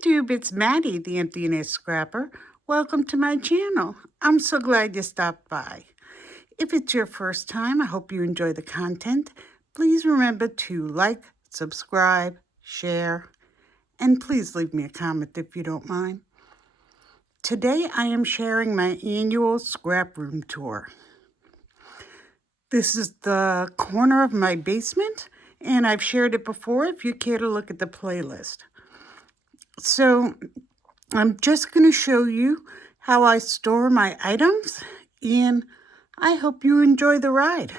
YouTube, it's Maddie, the Emptiness Scrapper. Welcome to my channel. I'm so glad you stopped by. If it's your first time, I hope you enjoy the content. Please remember to like, subscribe, share, and please leave me a comment if you don't mind. Today I am sharing my annual scrap room tour. This is the corner of my basement, and I've shared it before if you care to look at the playlist. So I'm just going to show you how I store my items, and I hope you enjoy the ride.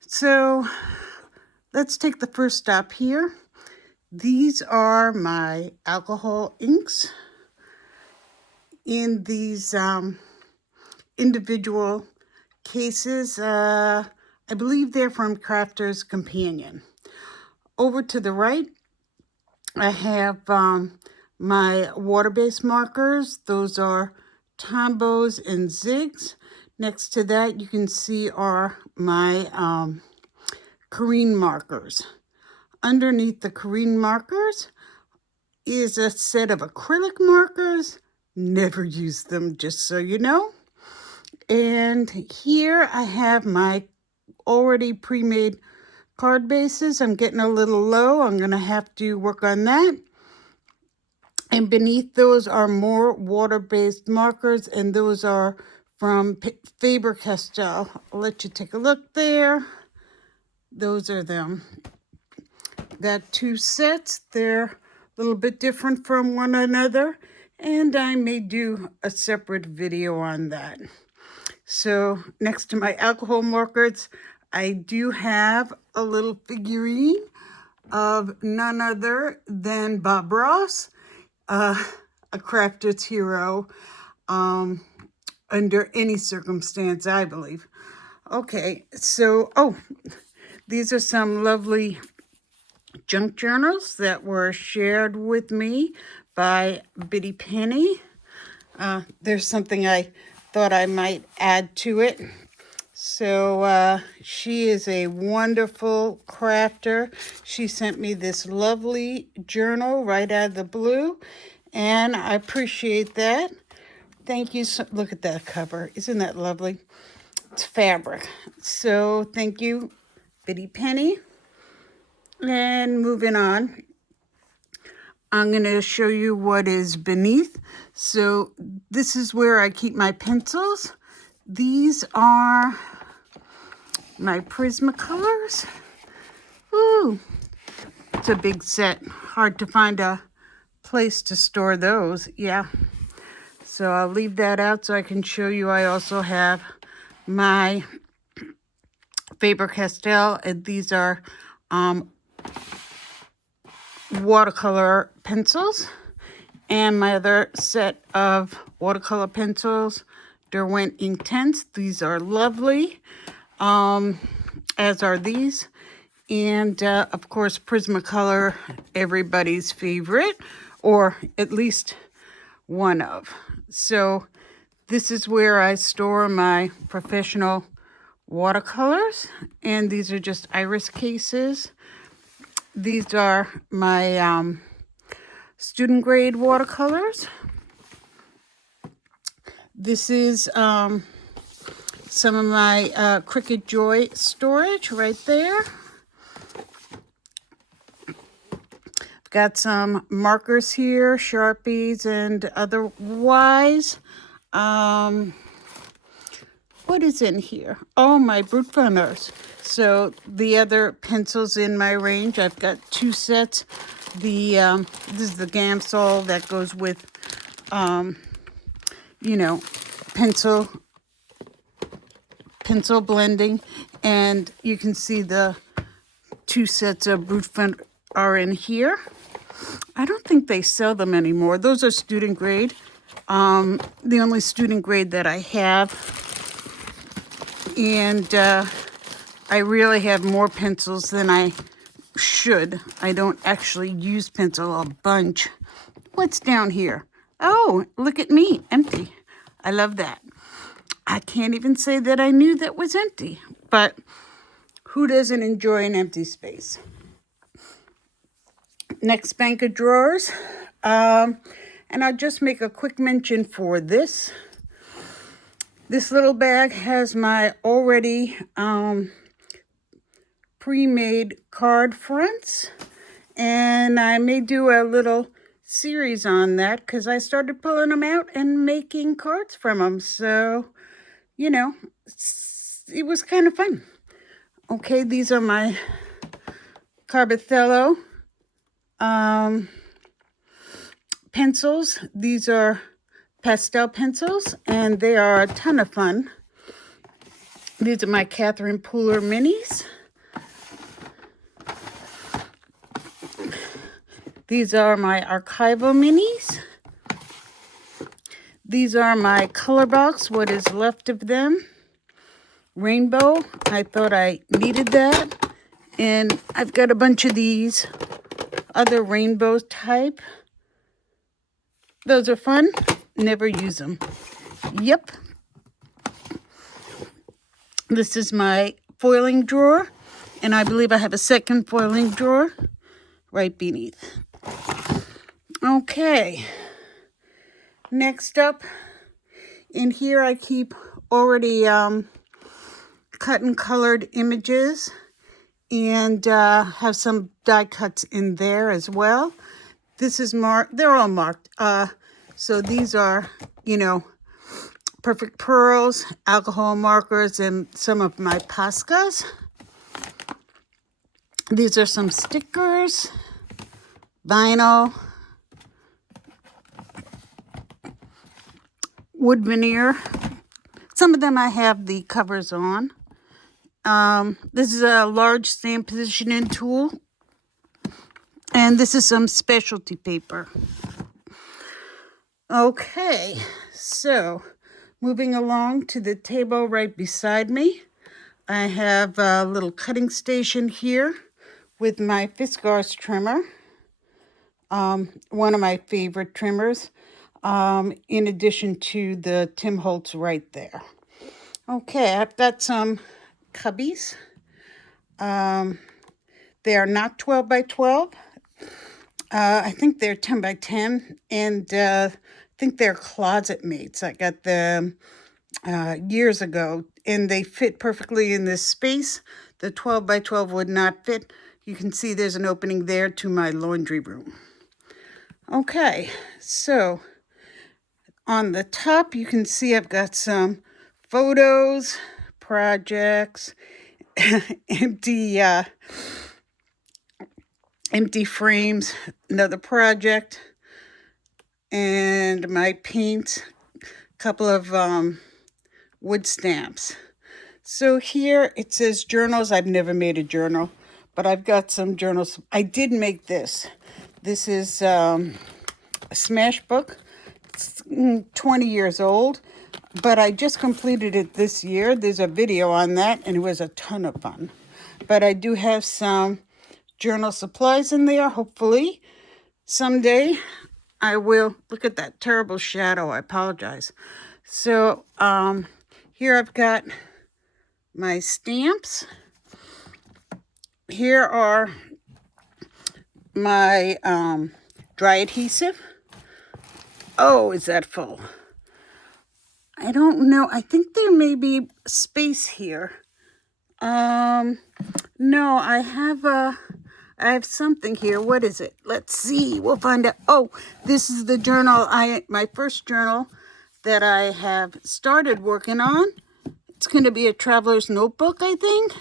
So let's take the first stop here. These are my alcohol inks in these individual cases. I believe they're from Crafter's Companion. Over to the right, I have my water-based markers. Those are Tombos and Zigs. Next to that, you can see are my Korean markers. Underneath the Korean markers is a set of acrylic markers. Never use them, just so you know. And here I have my already pre-made card bases. I'm getting a little low. I'm going to have to work on that. And beneath those are more water-based markers, and those are from Faber-Castell. I'll let you take a look there. Those are them. Got two sets. They're a little bit different from one another, and I may do a separate video on that. So next to my alcohol markers, I do have a little figurine of none other than Bob Ross. A crafter's hero under any circumstance, I believe. Okay, so, these are some lovely junk journals that were shared with me by Biddy Penny. There's something I thought I might add to it. So she is a wonderful crafter. She sent me this lovely journal right out of the blue, and I appreciate that. Thank you. Look at that cover. Isn't that lovely? It's fabric. So thank you, Biddy Penny. And moving on, I'm going to show you what is beneath. So this is where I keep my pencils. These are my Prismacolors. Ooh, it's a big set. Hard to find a place to store those. Yeah. So I'll leave that out so I can show you. I also have my Faber-Castell, and these are watercolor pencils. And my other set of watercolor pencils, Derwent Inktense. These are lovely, as are these. And, of course, Prismacolor, everybody's favorite, or at least one of. So this is where I store my professional watercolors. And these are just iris cases. These are my student grade watercolors. This is some of my Cricut Joy storage right there. I've got some markers here, Sharpies and otherwise. What is in here? Oh, my Brute Runners. So the other pencils in my range, I've got two sets. This is the Gamsol that goes with, pencil blending. And you can see the two sets of Brute Fun are in here. I don't think they sell them anymore. Those are student grade. The only student grade that I have. And I really have more pencils than I should. I don't actually use pencil a bunch. What's down here? Oh, look at me, empty. I love that. I can't even say that I knew that was empty, but who doesn't enjoy an empty space? Next bank of drawers, And I'll just make a quick mention for this. This little bag has my already pre-made card fronts. And I may do a little series on that because I started pulling them out and making cards from them. So, you know, it was kind of fun. Okay, these are my Carbothello pencils. These are pastel pencils, and they are a ton of fun. These are my Catherine Pooler minis. These are my archival minis. These are my color box, what is left of them. Rainbow, I thought I needed that. And I've got a bunch of these other rainbow type. Those are fun. Never use them. Yep. This is my foiling drawer. And I believe I have a second foiling drawer right beneath. Okay. Next up, in here I keep already cut and colored images. And have some die cuts in there as well. This is marked, they're all marked. So these are, you know, perfect pearls, alcohol markers, and some of my Poscas. These are some stickers, vinyl, wood veneer. Some of them I have the covers on. This is a large stamp positioning tool. And this is some specialty paper. Okay, so moving along to the table right beside me, I have a little cutting station here with my Fiskars trimmer. One of my favorite trimmers, in addition to the Tim Holtz right there. Okay, I've got some cubbies. They are not 12 by 12. I think they're 10 by 10, and I think they're closet mates. I got them years ago, and they fit perfectly in this space. The 12 by 12 would not fit. You can see there's an opening there to my laundry room. Okay, so on the top, you can see I've got some photos, projects, empty frames, another project, and my paint, a couple of wood stamps. So here it says journals. I've never made a journal, but I've got some journals. I did make this. This is a smash book. It's 20 years old, but I just completed it this year. There's a video on that, and it was a ton of fun. But I do have some journal supplies in there. Hopefully someday I will. Look at that terrible shadow. I apologize. So here I've got my stamps. Here are my dry adhesive. Oh, is that full? I don't know. I think there may be space here. No, I have something here. What is it? Let's see. We'll find out. Oh, this is the journal. My first journal that I have started working on. It's going to be a traveler's notebook, I think.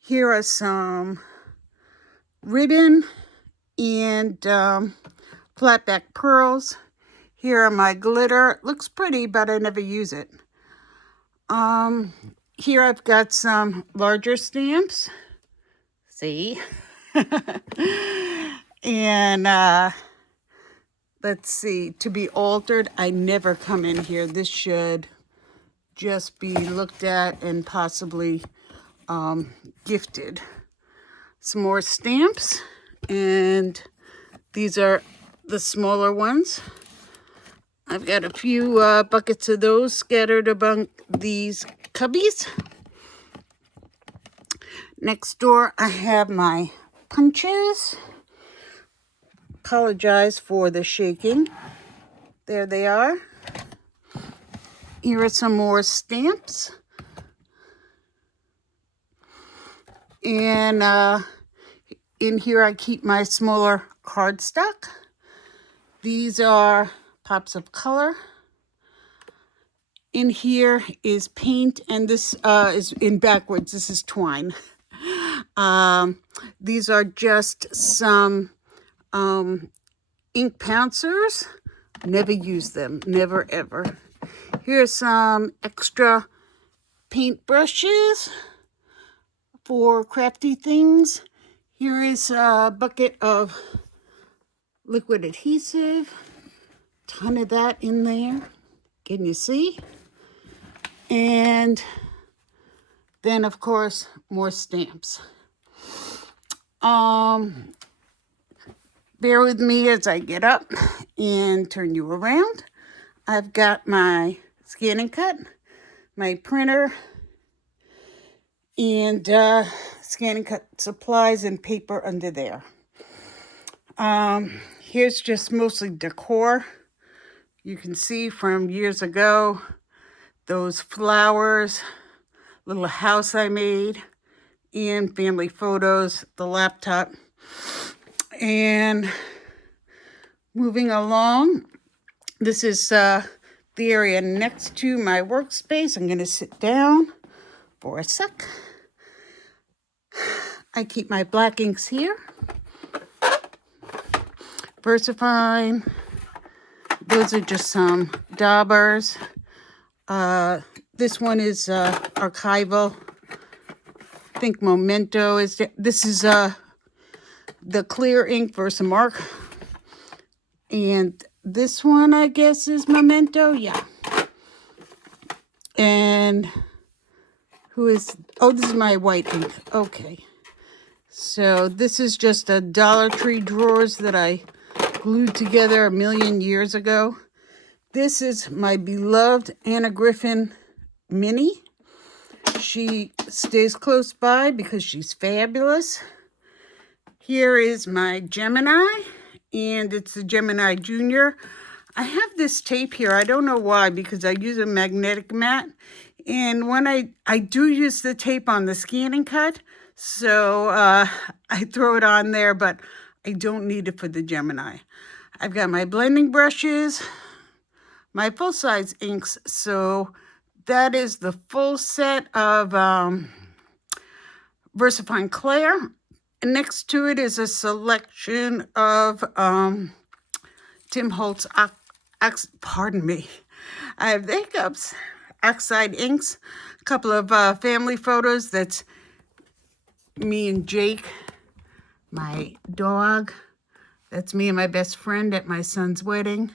Here are some ribbon and flat back pearls. Here are my glitter. It looks pretty, but I never use it. Here I've got some larger stamps. See? And let's see, to be altered. I never come in here. This should just be looked at and possibly gifted. Some more stamps, and these are the smaller ones. I've got a few buckets of those scattered among these cubbies. Next door, I have my punches. apologize for the shaking. There they are. Here are some more stamps. And in here I keep my smaller cardstock. These are pops of color. In here is paint, and this is in backwards. This is twine. These are just some ink pouncers. Never use them, never ever. Here's some extra paint brushes for crafty things. Here is a bucket of liquid adhesive. Ton of that in there. Can you see? And then, of course, more stamps. Bear with me as I get up and turn you around. I've got my scan and cut, my printer, and scan and cut supplies and paper under there. Here's just mostly decor. You can see from years ago, those flowers, little house I made, and family photos, the laptop. And moving along, this is the area next to my workspace. I'm going to sit down for a sec. I keep my black inks here. Versifine. Those are just some daubers. This one is archival. I think Memento is. This is the clear ink Versamark. And this one, I guess, is Memento. Yeah. And who is... Oh, this is my white ink. Okay. So this is just a Dollar Tree drawers that I glued together a million years ago. This is my beloved Anna Griffin Mini. She stays close by because she's fabulous. Here is my Gemini, and it's the Gemini Junior. I have this tape here. I don't know why, because I use a magnetic mat. And when I do use the tape on the scan and cut, so I throw it on there, but I don't need it for the Gemini. I've got my blending brushes, my full-size inks. So that is the full set of Versifine Claire. And next to it is a selection of Tim Holtz, pardon me, I have the hiccups, oxide inks, a couple of family photos. That's me and Jake, my dog. That's me and my best friend at my son's wedding.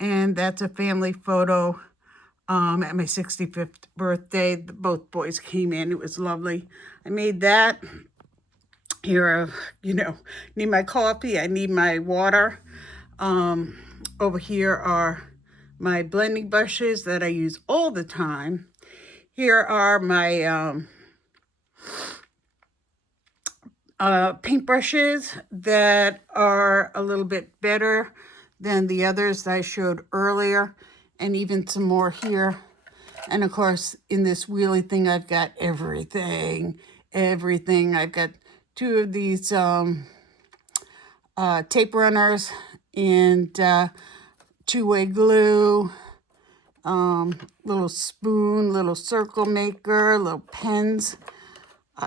And that's a family photo at my 65th birthday. Both boys came in. It was lovely. I made that. Here, need my coffee. I need my water. Over here are my blending brushes that I use all the time. Here are my paint brushes that are a little bit better than the others that I showed earlier, and even some more here. And of course, in this wheelie thing, I've got everything. I've got two of these tape runners and two-way glue, little spoon, little circle maker, little pens,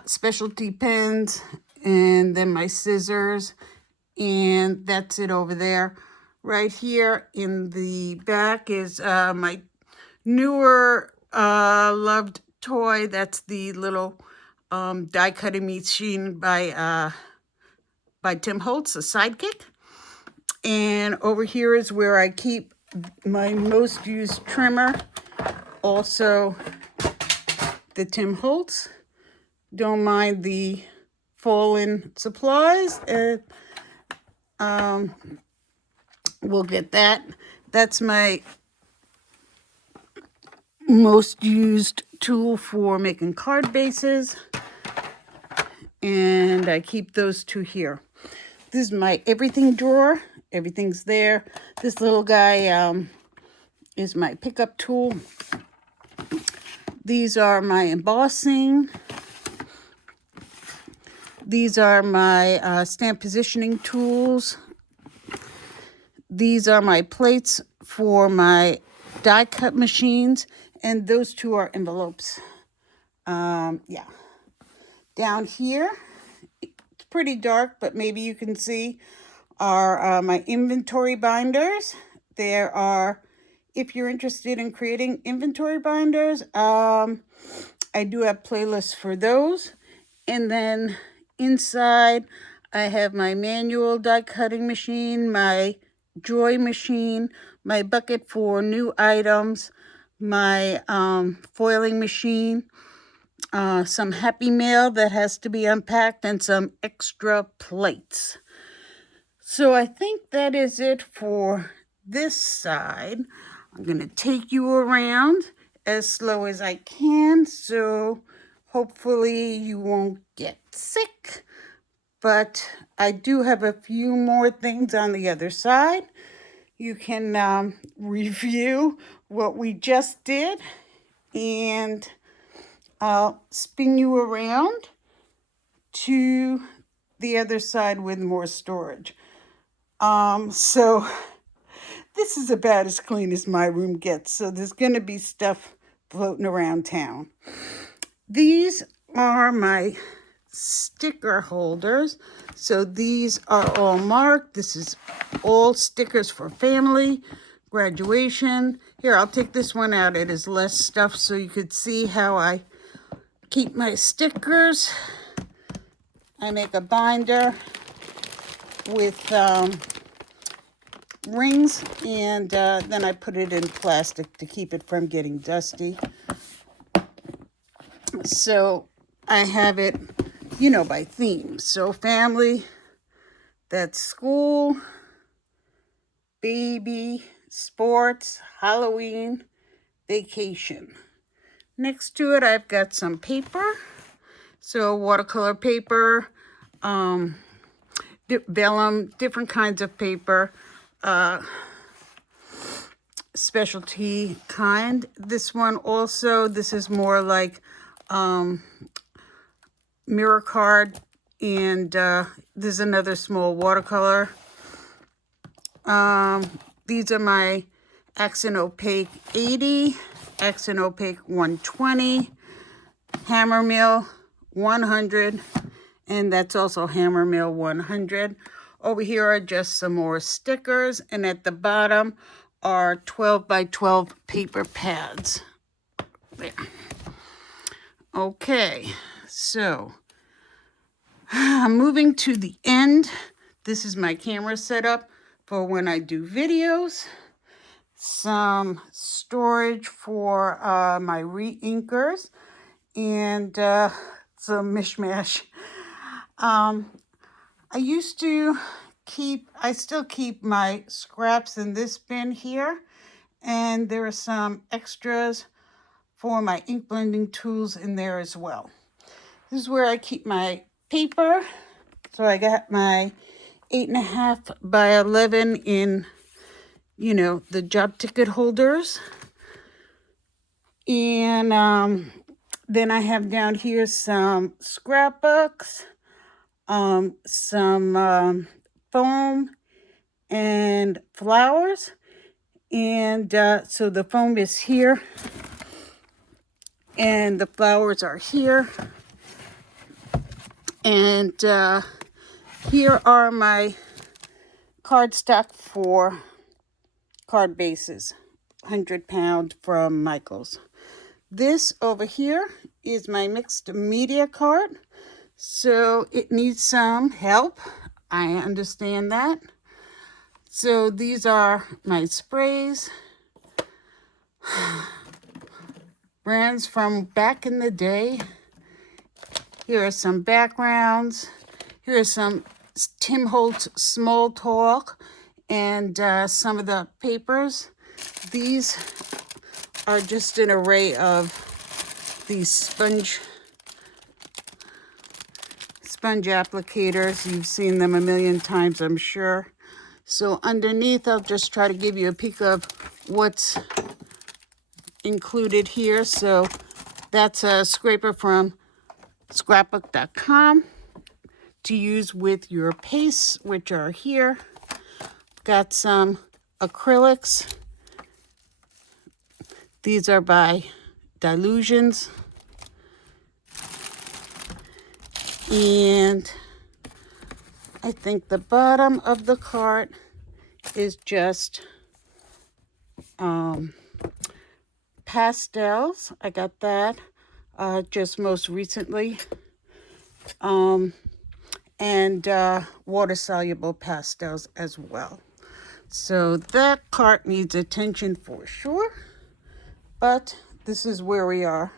specialty pens, and then my scissors. And that's it over there. Right here in the back is my newer loved toy. That's the little die cutting machine by Tim Holtz, a Sidekick. And over here is where I keep my most used trimmer. Also the Tim Holtz. Don't mind the fallen supplies. We'll get that. That's my most used tool for making card bases. And I keep those two here. This is my everything drawer. Everything's there. This little guy is my pickup tool. These are my embossing. These are my stamp positioning tools. These are my plates for my die cut machines. And those two are envelopes. Yeah. Down here, it's pretty dark, but maybe you can see, are my inventory binders. There are, if you're interested in creating inventory binders, I do have playlists for those. And then inside, I have my manual die cutting machine, my Joy machine, my bucket for new items, my foiling machine, some Happy Mail that has to be unpacked, and some extra plates. So I think that is it for this side. I'm going to take you around as slow as I can, so hopefully you won't get sick. But I do have a few more things on the other side. You can review what we just did, and I'll spin you around to the other side with more storage. So this is about as clean as my room gets. So there's going to be stuff floating around town. These are my sticker holders. So these are all marked. This is all stickers for family, graduation. Here, I'll take this one out. It is less stuff so you could see how I keep my stickers. I make a binder with rings, and then I put it in plastic to keep it from getting dusty. So I have it, by theme. So family, that's school, baby, sports, Halloween, vacation. Next to it, I've got some paper. So watercolor paper, vellum, different kinds of paper, specialty kind. This one also, this is more like mirror card, and there's another small watercolor. These are my Accent Opaque 80, Accent Opaque 120, Hammer Mill 100, and that's also Hammer Mill 100. Over here are just some more stickers, and at the bottom are 12 by 12 paper pads. There. Okay, so I'm moving to the end. This is my camera setup for when I do videos. Some storage for my re-inkers, and some mishmash. I still keep my scraps in this bin here, and there are some extras for my ink blending tools in there as well. This is where I keep my paper. So I got my 8.5 by 11 in, the job ticket holders. And then I have down here some scrapbooks, some foam and flowers. And so the foam is here, and the flowers are here. And here are my cardstock for card bases, 100-pound from Michaels. This over here is my mixed media card, so it needs some help. I understand that. So these are my sprays, brands from back in the day. Here are some backgrounds. Here are some Tim Holtz Small Talk, and some of the papers. These are just an array of these sponge sponge applicators. You've seen them a million times, I'm sure. So underneath, I'll just try to give you a peek of what's included here. So that's a scraper from scrapbook.com to use with your pastes, which are here. Got some acrylics. These are by Dilutions. And I think the bottom of the cart is just pastels. I got that just most recently. And water-soluble pastels as well. So that cart needs attention for sure. But this is where we are.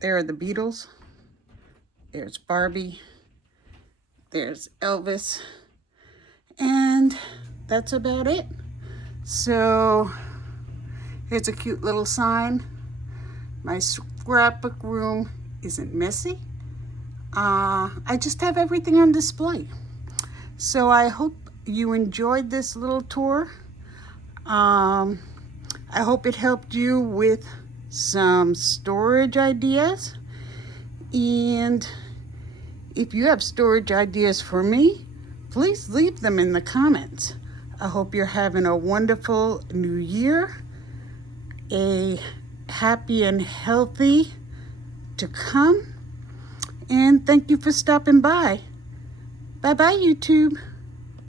There are the Beatles. There's Barbie. There's Elvis. And that's about it. So here's a cute little sign. My scrapbook room isn't messy. I just have everything on display. So I hope you enjoyed this little tour. I hope it helped you with some storage ideas. And if you have storage ideas for me, please leave them in the comments. I hope you're having a wonderful new year, a happy and healthy to come. And thank you for stopping by. Bye-bye, YouTube.